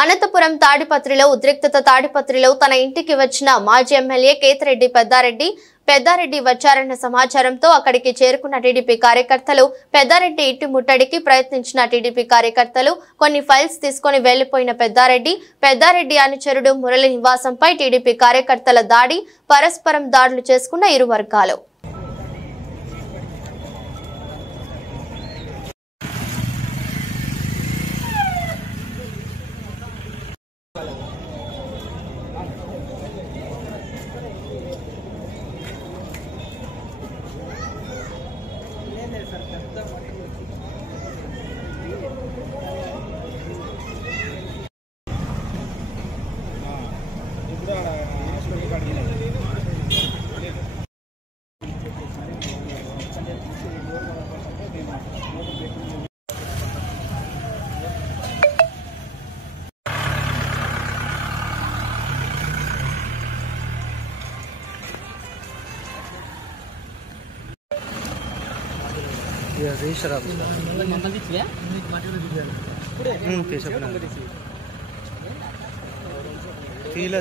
అనంతపురం తాడిపత్రిలో ఉద్రిక్తత. తాడిపత్రిలో తన ఇంటికి వచ్చిన మాజీ ఎమ్మెల్యే కేతిరెడ్డి పెద్దారెడ్డి వచ్చారన్న సమాచారంతో అక్కడికి చేరుకున్న టీడీపీ కార్యకర్తలు పెద్దారెడ్డి ఇంటి ముట్టడికి ప్రయత్నించిన టీడీపీ కార్యకర్తలు కొన్ని ఫైల్స్ తీసుకుని వెళ్లిపోయిన పెద్దారెడ్డి అనుచరుడు మురళి నివాసంపై టీడీపీ కార్యకర్తల దాడి. పరస్పరం దాడులు చేసుకున్న ఇరు వర్గాలు. तीला